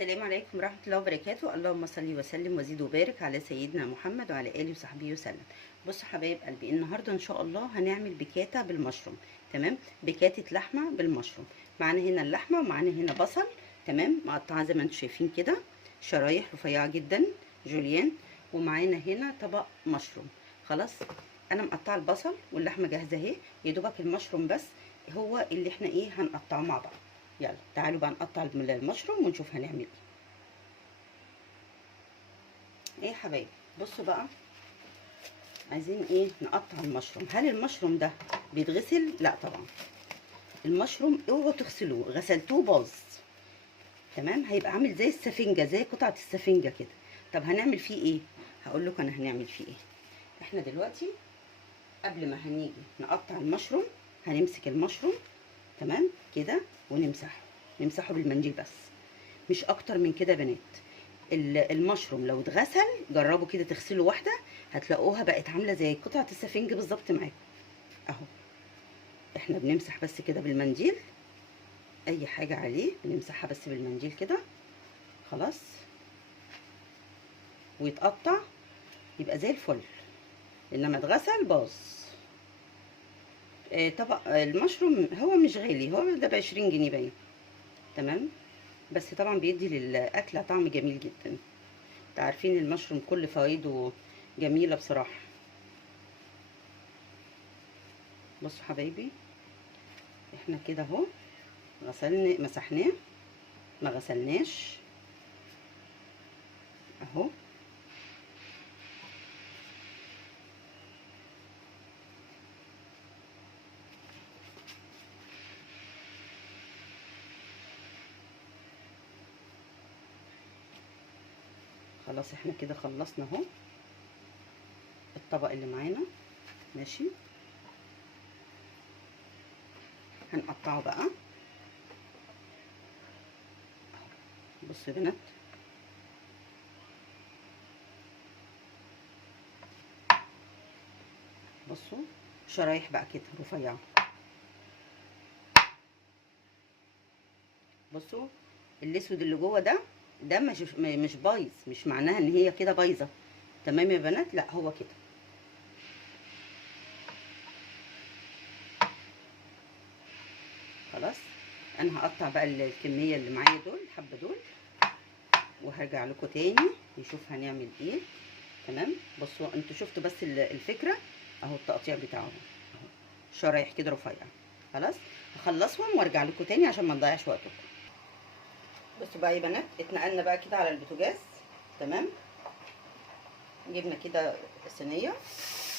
السلام عليكم ورحمة الله وبركاته. اللهم صل وسلم وزيد وبارك على سيدنا محمد وعلى آله وصحبه وسلم. بصوا حبايب قلبي، النهاردة إن شاء الله هنعمل بكاتة بالمشروم. تمام، بكاتة لحمة بالمشروم. معانا هنا اللحمة ومعانا هنا بصل. تمام، مقطعة زي ما انتم شايفين كده شرايح رفيعة جدا جوليان. ومعانا هنا طبق مشروم. خلاص، أنا مقطعة البصل واللحمة جاهزة اهي، يا دوبك المشروم بس هو اللي احنا هنقطعه مع بعض. يلا تعالوا بقى نقطع المشروم ونشوف هنعمل ايه يا حبايبي. بصوا بقى، عايزين نقطع المشروم. هل المشروم ده بيتغسل؟ لا طبعا. المشروم اوعوا تغسلوه، غسلتوه باظ. تمام، هيبقى عامل زي السفنجه، زي قطعه السفنجه كده. طب هنعمل فيه ايه؟ هقول لكم انا هنعمل فيه ايه. احنا دلوقتي قبل ما هنيجي نقطع المشروم هنمسك المشروم تمام كده ونمسحه. نمسحه بالمنديل بس، مش اكتر من كده يا بنات. المشروم لو اتغسل، جربوا كده تغسلوا واحده هتلاقوها بقت عامله زي قطعه السفنج بالظبط معاكم اهو. احنا بنمسح بس كده بالمنديل، اي حاجه عليه بنمسحها بس بالمنديل كده خلاص، ويتقطع يبقى زي الفل. انما اتغسل باظ. طبق المشروم هو مش غالي، هو ده ب20 جنيه باين. تمام، بس طبعا بيدي للاكله طعم جميل جدا. انتوا عارفين المشروم كل فوائده جميله بصراحه. بصوا حبايبي، احنا كده اهو غسلنا مسحناه، ما غسلناش اهو. خلاص احنا كده خلصنا اهو الطبق اللي معانا. ماشي، هنقطعه بقى. بصوا يا بنات، بصوا شرايح بقى كده رفيعه. بصوا الاسود اللي جوه ده مش بايظ، مش معناها ان هي كده بايظه. تمام يا بنات، لا هو كده. خلاص، انا هقطع بقى الكميه اللي معايا دول، الحبه دول، وهرجع لكم تاني نشوف هنعمل ايه. تمام، بصوا انتوا شفتوا بس الفكره اهو، التقطيع بتاعه اهو، شرايح كده رفيعه. خلاص، هخلصهم وارجع لكم تاني عشان ما نضيعش وقتكم. بصوا بقى يا بنات، اتنقلنا بقى كده على البوتاجاز. تمام، جبنا كده صينيه،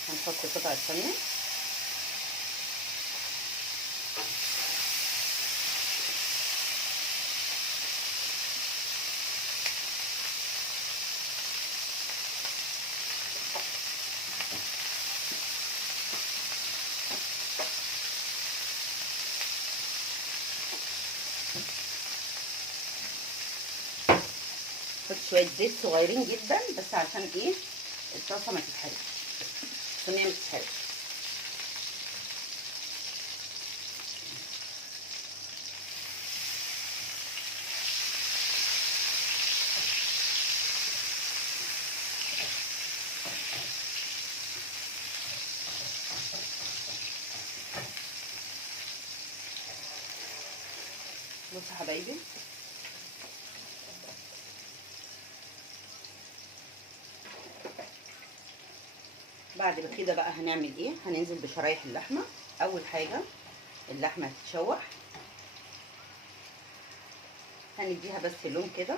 هنحط قطعه سمنه. حط شويه زيت صغيرين جدا بس عشان ايه؟ الطاسه ما تتحرقش، الصينيه ما تتحرقش. بصوا حبايبي، بعد كده بقى هنعمل ايه؟ هننزل بشرايح اللحمه. اول حاجه اللحمه هتتشوح، هنديها بس لون كده.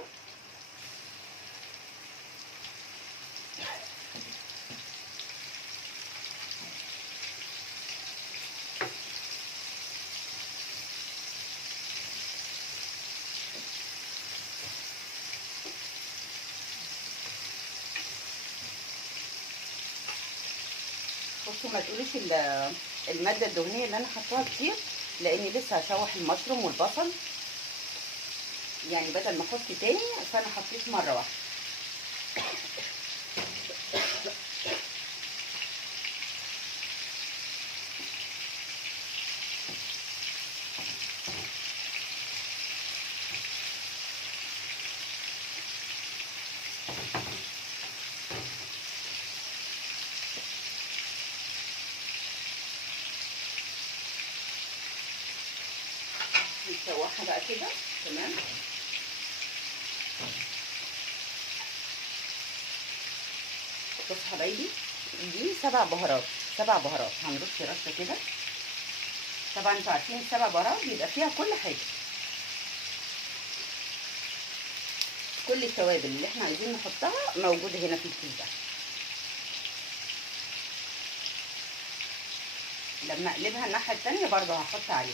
بصوا ما تقولوش الماده الدهنيه اللي انا حطاها كتير، لاني لسه هشوح المشروم والبصل، يعني بدل ما احط تاني فانا حطيت مره واحده. نشوحها بقى كده. تمام. بصوا حبايبي، دي 7 بهارات. 7 بهارات هنرش رشه كده. طبعا انتوا عارفين ال7 بهارات بيبقى فيها كل حاجه، كل التوابل اللي احنا عايزين نحطها موجوده هنا في الكيس ده. لما اقلبها الناحيه التانيه برضو هحط عليها.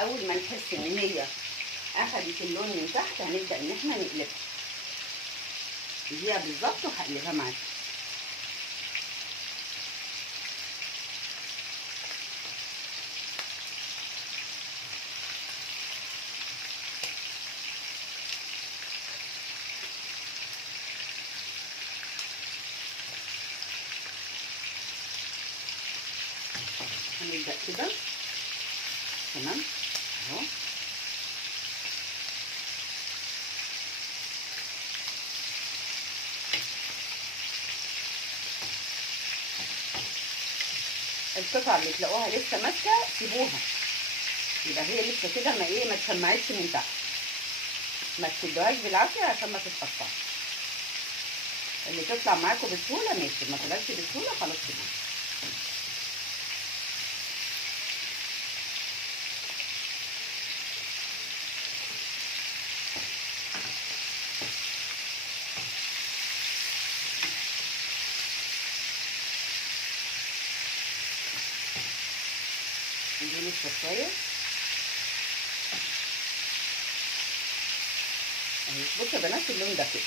اول ما نحس ان هي اخدت اللون من تحت هنبدا ان احنا نقلبها دقيقه بالظبط، وهقلبها معاكم. هنبدا كده. تمام اهو. القطعه اللي تلاقوها لسه ماسكه سيبوها، يبقى هي لسه كده ما اتشمعتش من تحت. ما تشدوهاش بالعافيه عشان ما تتقطعش. اللي تطلع معاكم بسهوله ماشي، ما طلعتش بسهوله خلاص كده. نجيب الشفايه اهي. بصوا يا بنات اللون ده كده.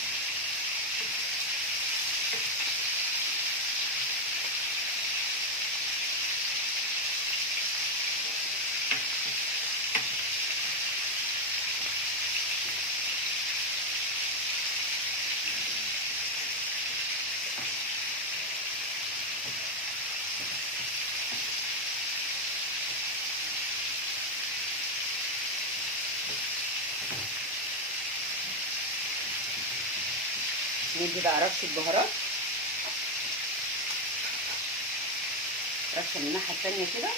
ندي بقى رشه بهارات، رشه من الناحيه التانيه كده.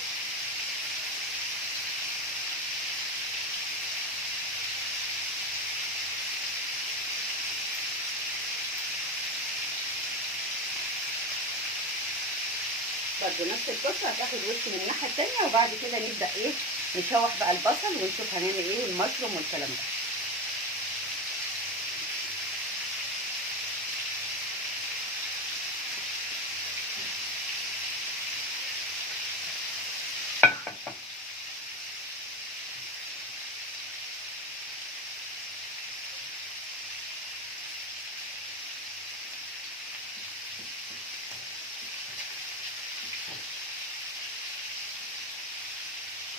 برضه نفس القصه، هتاخد وش من الناحيه التانيه، وبعد كده نبدا ايه نشوح بقى البصل ونشوف هنعمل ايه والمشروم والكلام ده.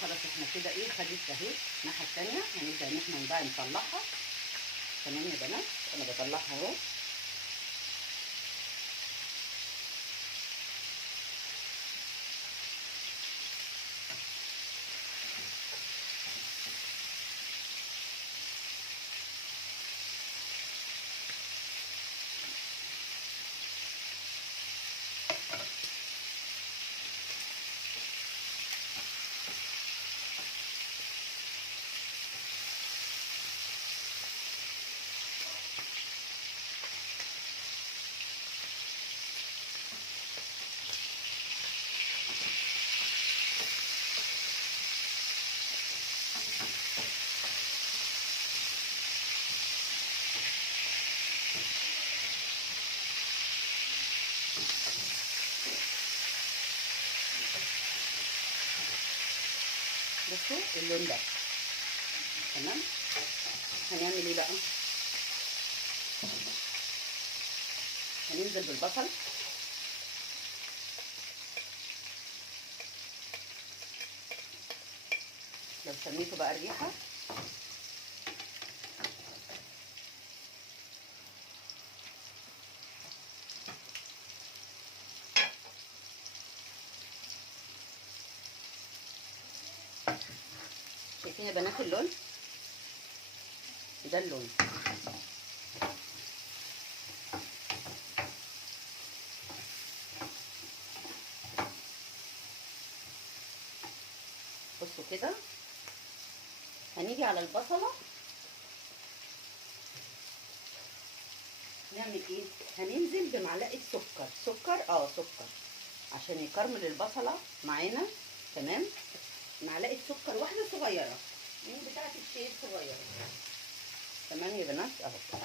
خلاص احنا كده ايه خدت اهي الناحيه التانيه. هنبدا ان احنا بقى نطلعها. تمام يا بنات، انا بطلعها اهو. بصوا اللون ده. تمام. هنعمل ايه بقى؟ هننزل بالبصل. لو شميتوا بقى الريحه، شايفين يا بنات اللون ده؟ اللون بصوا كده هنيجي على البصله نعمل ايه؟ هننزل بمعلقه سكر سكر عشان يكرمل البصله معانا. تمام، معلقه سكر واحده صغيره من بتاعه الشاي الصغيره. تمام يا بنات، اهو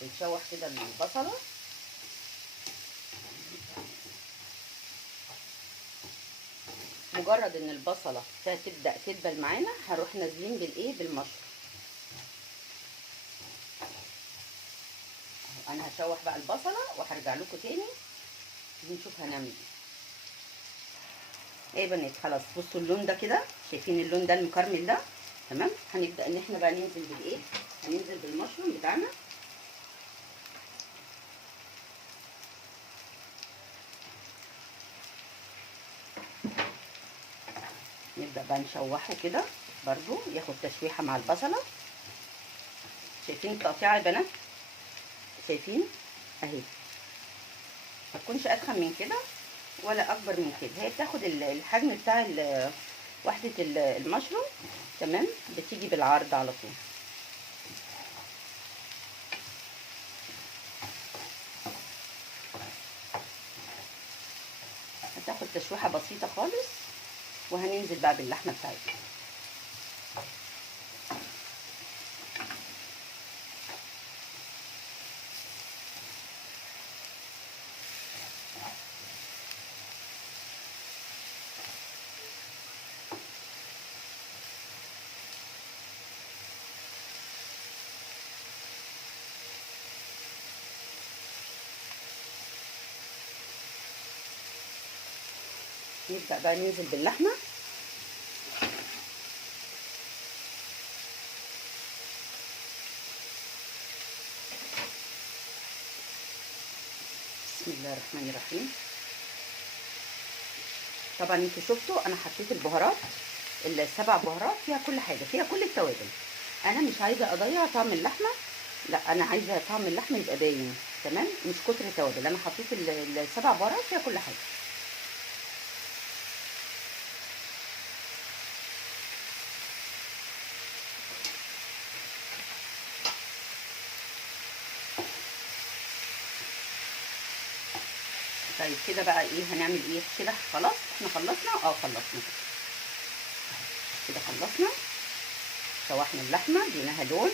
بنشوح كده البصله. مجرد ان البصله تبدا تدبل معانا هنروح نازلين بالايه؟ بالمشروم. انا هشوح بقى البصله وهرجع لكم تاني ونشوف هنعمل ايه يا بنات. خلاص بصوا اللون ده كده، شايفين اللون ده المكرمل ده؟ تمام، هنبدا ان احنا بقى ننزل بالايه؟ هننزل بالمشروم بتاعنا. نبدا بقى نشوحه كده برضو ياخد تشويحه مع البصله. شايفين التقطيعه يا بنات؟ شايفين اهي، ما تكونش ادخن من كده ولا اكبر من كده. هي بتاخد الحجم بتاع وحده المشروم. تمام، بتيجي بالعرض على طول. هتاخد تشويحه بسيطه خالص وهننزل بقى باللحمه بتاعتنا. نبدا بقى ننزل باللحمه. بسم الله الرحمن الرحيم. طبعا انتوا شفتوا انا حطيت البهارات، السبع بهارات فيها كل حاجه، فيها كل التوابل. انا مش عايزه اضيع طعم اللحمه، لا انا عايزه طعم اللحمه يبقى باين. تمام، مش كتر توابل. انا حطيت السبع بهارات فيها كل حاجه. طيب كده بقى ايه هنعمل ايه كده؟ خلاص احنا خلصنا. خلصنا كده، خلصنا. شوحنا اللحمه اديناها لون،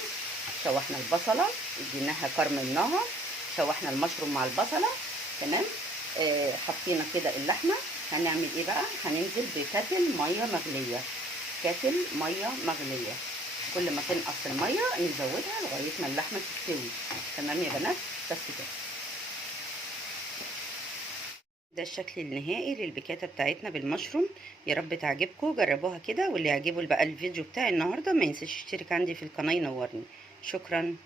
شوحنا البصله اديناها كرملناها، شوحنا المشروم مع البصله. تمام، حطينا كده اللحمه. هنعمل ايه بقى؟ هننزل بكاتل ميه مغليه. كاتل ميه مغليه، كل ما تنقص الميه نزودها لغايه ما اللحمه تستوي. تمام يا بنات، بس كده. ده الشكل النهائي للبيكاتا بتاعتنا بالمشروم. يا رب تعجبكم، جربوها كده، واللي يعجبه بقى الفيديو بتاعي النهارده ما ينساش يشترك عندي في القناه ينورني. شكرا.